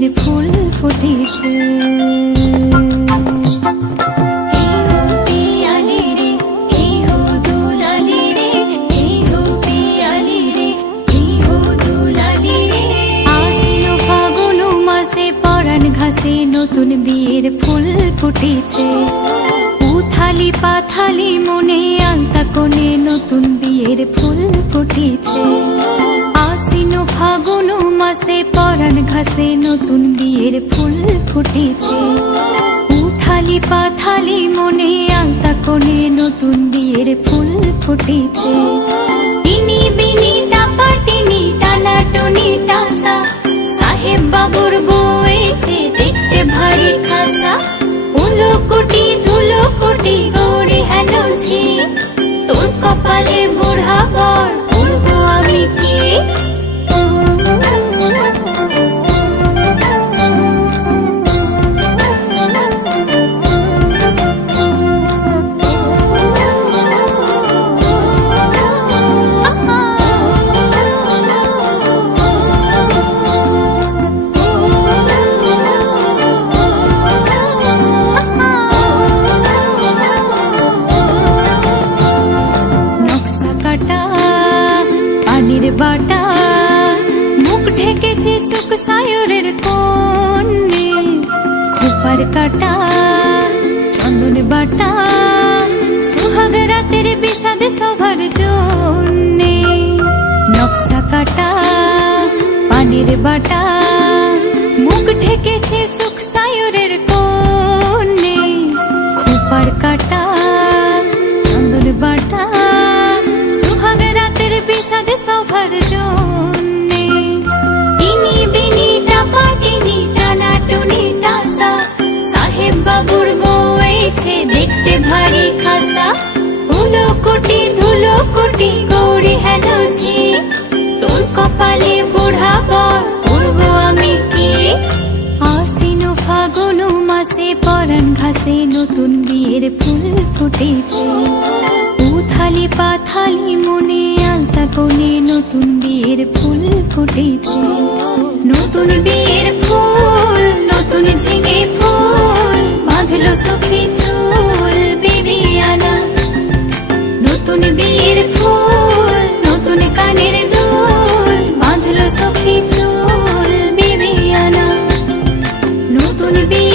বিয়ের ফুল ফুটেছে। ঘাসে নতুন বিয়ের ফুল ফুটেছে। উথালি পাথালি মনে আলতা কোণে নতুন বিয়ের ফুল ফুটেছে। আশ্বিন ফাগুন মাসে পরাণ ঘাসে নতুন বিয়ের ফুল ফুটেছে। উথালি পাথালি মনে আলতা কোণে নতুন বিয়ের ফুল ফুটেছে। টিনি বিনি টাপাটিনি টানাটনি টাসা সাহেব বাবুর বয়েছে দেখতে ভারী খাসা। উলো কুটি ধুলো কুটি গৌরী হেন ঝি, তোর কপালে বুড়া বর উড়বো আমি কি। বাটা মুখ ঢেকেছে সুখ সায়রের কোণে। খোপার কাটা চন্দন বাটা সোহাগ রাতের বিষাদে সবার জন্যে। নকশা কাটা পানির বাটা মুখ ঢেকেছে সুখ সায়রের কোণে। খোপার কাটা চন্দন বাটা সোহাগ রাতের বিষাদে সবার জন্যে। টিনি বিনি টাপাটিনি টানাটুনি টাসা সাহেব বাবুর বয়েছে দেখতে ভারী খাসা। উলো কুটি ধুলো কুটি গৌরী হেন ঝি, তোর কপালে বুড়া বর উড়বো আমি কি। আশ্বিন ফাগুন মাসে পরাণ ঘাসে নতুন বিয়ের ফুল ফুটেছে। উথালি পাথালি মনে আলতা কোণে নতুন বিয়ের ফুল ফুটেছে। নতুন বিয়ের ফুল নতুন ঝিঙে ফুল বাঁধলো সখী চুল বিবিয়ানা। নতুন বিয়ের ফুল নতুন কানের দুল বাঁধলো সখী চুল বিবিয়ানা। নতুন বিয়ে